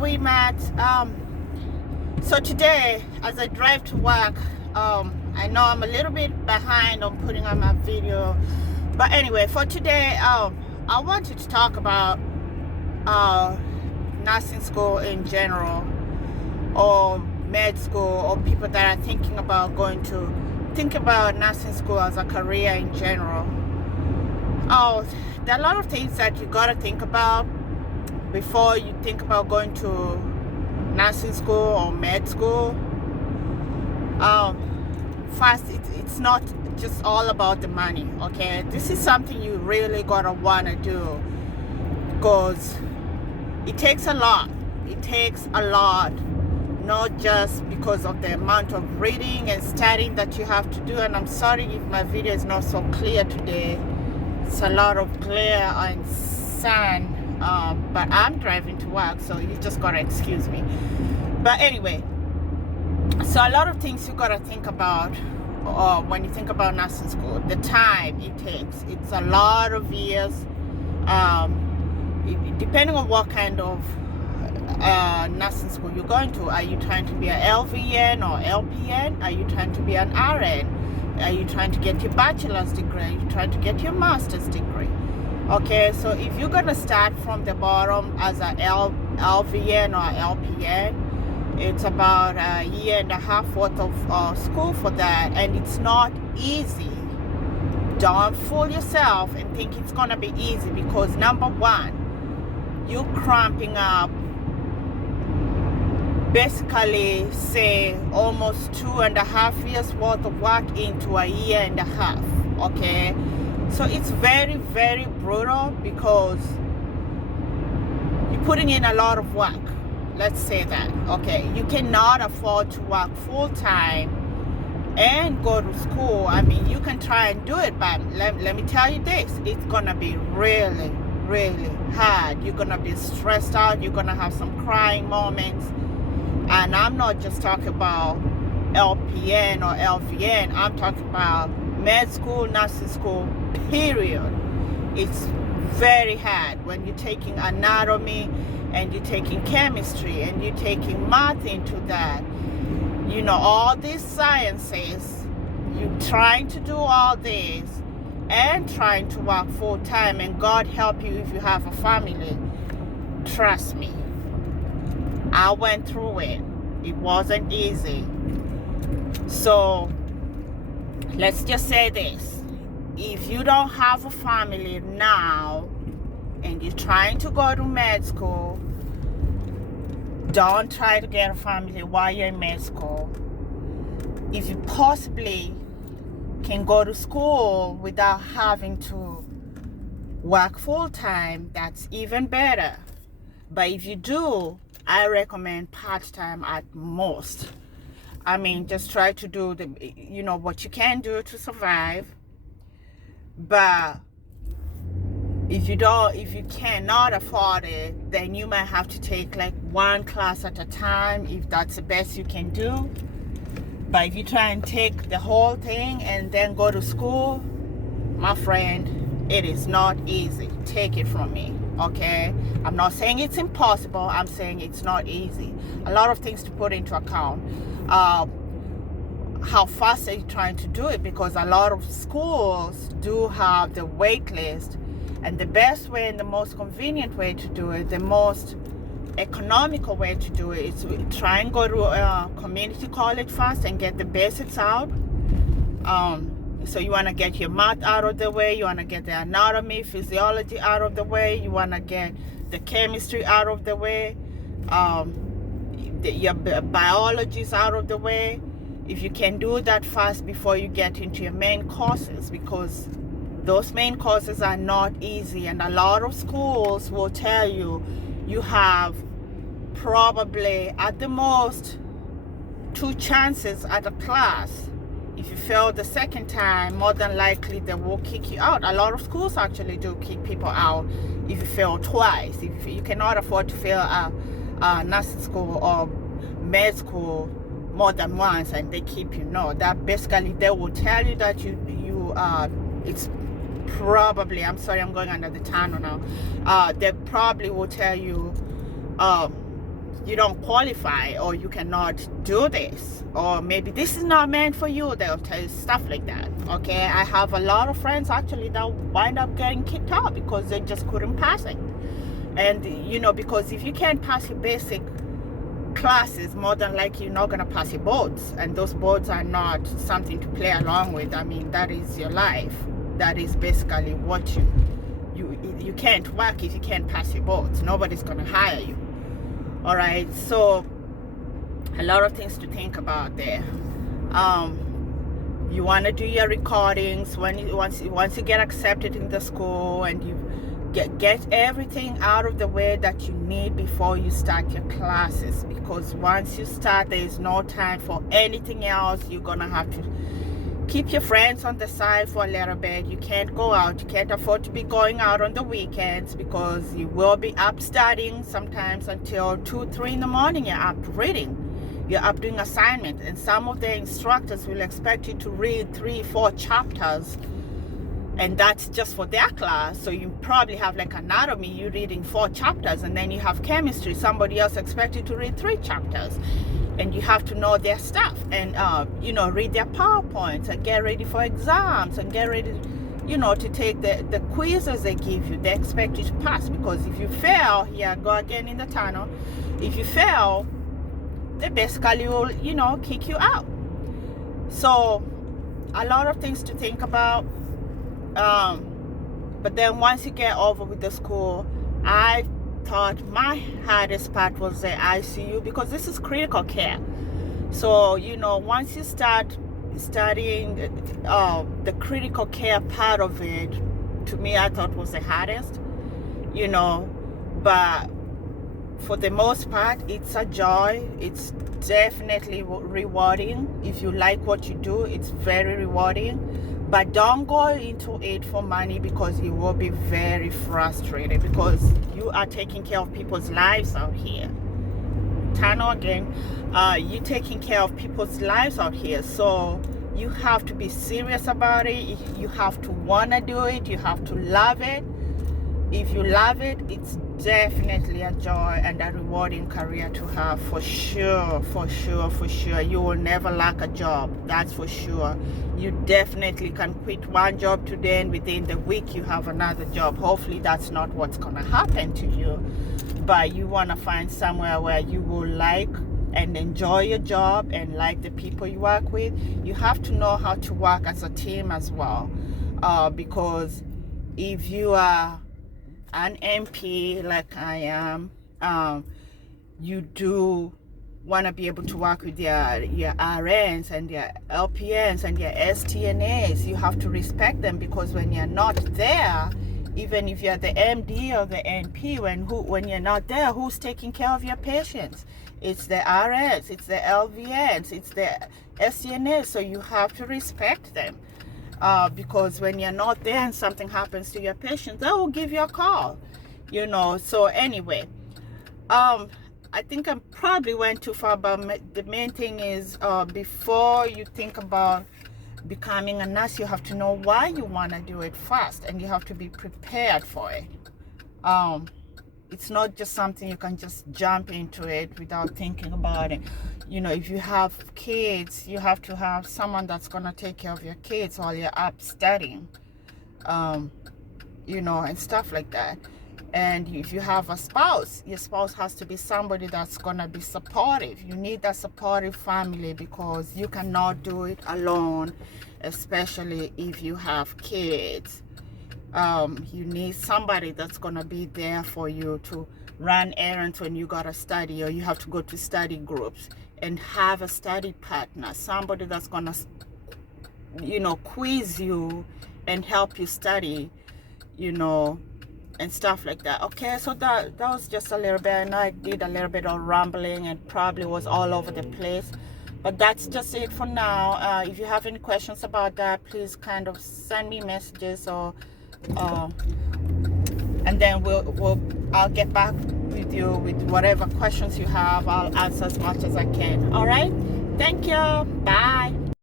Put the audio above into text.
Matt. So today, as I drive to work, I know I'm a little bit behind on putting on my video, but anyway, for today, I wanted to talk about nursing school in general, or med school, or people that are thinking about think about nursing school as a career in general. There are a lot of things that you gotta think about before you think about going to nursing school or med school. First, it's not just all about the money, okay? This is something you really gotta wanna do, because it takes a lot. It takes a lot, not just because of the amount of reading and studying that you have to do. And I'm sorry if my video is not so clear today. It's a lot of glare and sun, but I'm driving to work, so you just gotta excuse me. But anyway, so a lot of things you gotta think about when you think about nursing school. The time it takes, it's a lot of years, depending on what kind of nursing school you're going to. Are you trying to be an LVN or LPN? Are you trying to be an RN? Are you trying to get your bachelor's degree? Are you trying to get your master's degree? Okay, so if you're gonna start from the bottom as an LVN or LPN, it's about a year and a half worth of school for that, and it's not easy. Don't fool yourself and think it's gonna be easy, because number one, you're cramping up basically, say, almost 2.5 years worth of work into a year and a half. Okay, so it's very, very brutal, because you're putting in a lot of work. Let's say that. Okay, you cannot afford to work full-time and go to school. I mean, you can try and do it, but let me tell you this, it's gonna be really, really hard. You're gonna be stressed out. You're gonna have some crying moments. And I'm not just talking about LPN or LVN. I'm talking about med school, nursing school, period. It's very hard when you're taking anatomy and you're taking chemistry and you're taking math into that. You know, all these sciences, you're trying to do all this and trying to work full time, and God help you if you have a family. Trust me, I went through it. It wasn't easy. So let's just say this. If you don't have a family now and you're trying to go to med school, don't try to get a family while you're in med school. If you possibly can go to school without having to work full-time, that's even better. But if you do, I recommend part-time at most. I mean, just try to do what you can do to survive. But if you cannot afford it, then you might have to take like one class at a time, if that's the best you can do. But if you try and take the whole thing and then go to school, my friend, it is not easy. Take it from me, okay? I'm not saying it's impossible. I'm saying it's not easy. A lot of things to put into account. How fast are you trying to do it? Because a lot of schools do have the wait list. And the best way and the most convenient way to do it, the most economical way to do it, is to try and go to a community college first and get the basics out. So you want to get your math out of the way, you want to get the anatomy, physiology out of the way, you want to get the chemistry out of the way, your biology is out of the way. If you can do that fast before you get into your main courses, because those main courses are not easy, and a lot of schools will tell you you have probably at the most 2 chances at a class. If you fail the second time, more than likely they will kick you out. A lot of schools actually do kick people out if you fail twice. If you cannot afford to fail a nursing school or med school more than once, and they keep you, no, that basically they will tell you that it's probably, I'm sorry, I'm going under the tunnel now. They probably will tell you you don't qualify, or you cannot do this, or maybe this is not meant for you. They'll tell you stuff like that. Okay, I have a lot of friends actually that wind up getting kicked out because they just couldn't pass it. And because if you can't pass your basic classes, more than likely you're not going to pass your boards, and those boards are not something to play along with. I mean, that is your life. That is basically what you can't work if you can't pass your boards. Nobody's going to hire you. All right, so a lot of things to think about there. You want to do your recordings once you get accepted in the school, and you get everything out of the way that you need before you start your classes, because once you start, there is no time for anything else. You're gonna have to keep your friends on the side for a little bit. You can't go out. You can't afford to be going out on the weekends, because you will be up studying sometimes until 2, 3 in the morning. You're up reading. You're up doing assignment, and some of the instructors will expect you to read 3, 4 chapters, and that's just for their class. So you probably have like anatomy, you're reading 4 chapters, and then you have chemistry, somebody else expects you to read 3 chapters, and you have to know their stuff, and read their PowerPoints, and get ready for exams, and get ready to take the quizzes they give you. They expect you to pass, because if you fail, go again in the tunnel, if you fail, they basically will kick you out. So a lot of things to think about. But then once you get over with the school, I thought my hardest part was the ICU, because this is critical care. So once you start studying the critical care part of it, to me, I thought was the hardest. But for the most part, it's a joy. It's definitely rewarding. If you like what you do, it's very rewarding. But don't go into it for money, because you will be very frustrated, because you are taking care of people's lives out here. Tunnel again. You're taking care of people's lives out here. So you have to be serious about it. You have to want to do it. You have to love it. If you love it, it's definitely a joy and a rewarding career to have, for sure, for sure, for sure. You will never lack a job, that's for sure. You definitely can quit one job today, and within the week you have another job. Hopefully that's not what's going to happen to you, but you want to find somewhere where you will like and enjoy your job and like the people you work with. You have to know how to work as a team as well, because if you are an MP like I am, you do want to be able to work with your RNs and your LPNs and your STNAs. You have to respect them, because when you're not there, even if you're the MD or the NP, when you're not there, who's taking care of your patients? It's the RNs, it's the LVNs, it's the STNAs. So you have to respect them. Because when you're not there and something happens to your patient, they will give you a call, So anyway, I think I probably went too far, but the main thing is, before you think about becoming a nurse, you have to know why you want to do it first, and you have to be prepared for it. It's not just something you can just jump into it without thinking about it. If you have kids, you have to have someone that's going to take care of your kids while you're up studying, and stuff like that. And if you have a spouse, your spouse has to be somebody that's going to be supportive. You need that supportive family, because you cannot do it alone, especially if you have kids. You need somebody that's going to be there for you to run errands when you got to study, or you have to go to study groups, and have a study partner, somebody that's going to, quiz you and help you study, and stuff like that. Okay, so that was just a little bit. I know I did a little bit of rambling and probably was all over the place, but that's just it for now. If you have any questions about that, please kind of send me messages, or and then I'll get back with you with whatever questions you have. I'll answer as much as I can. All right, thank you. Bye.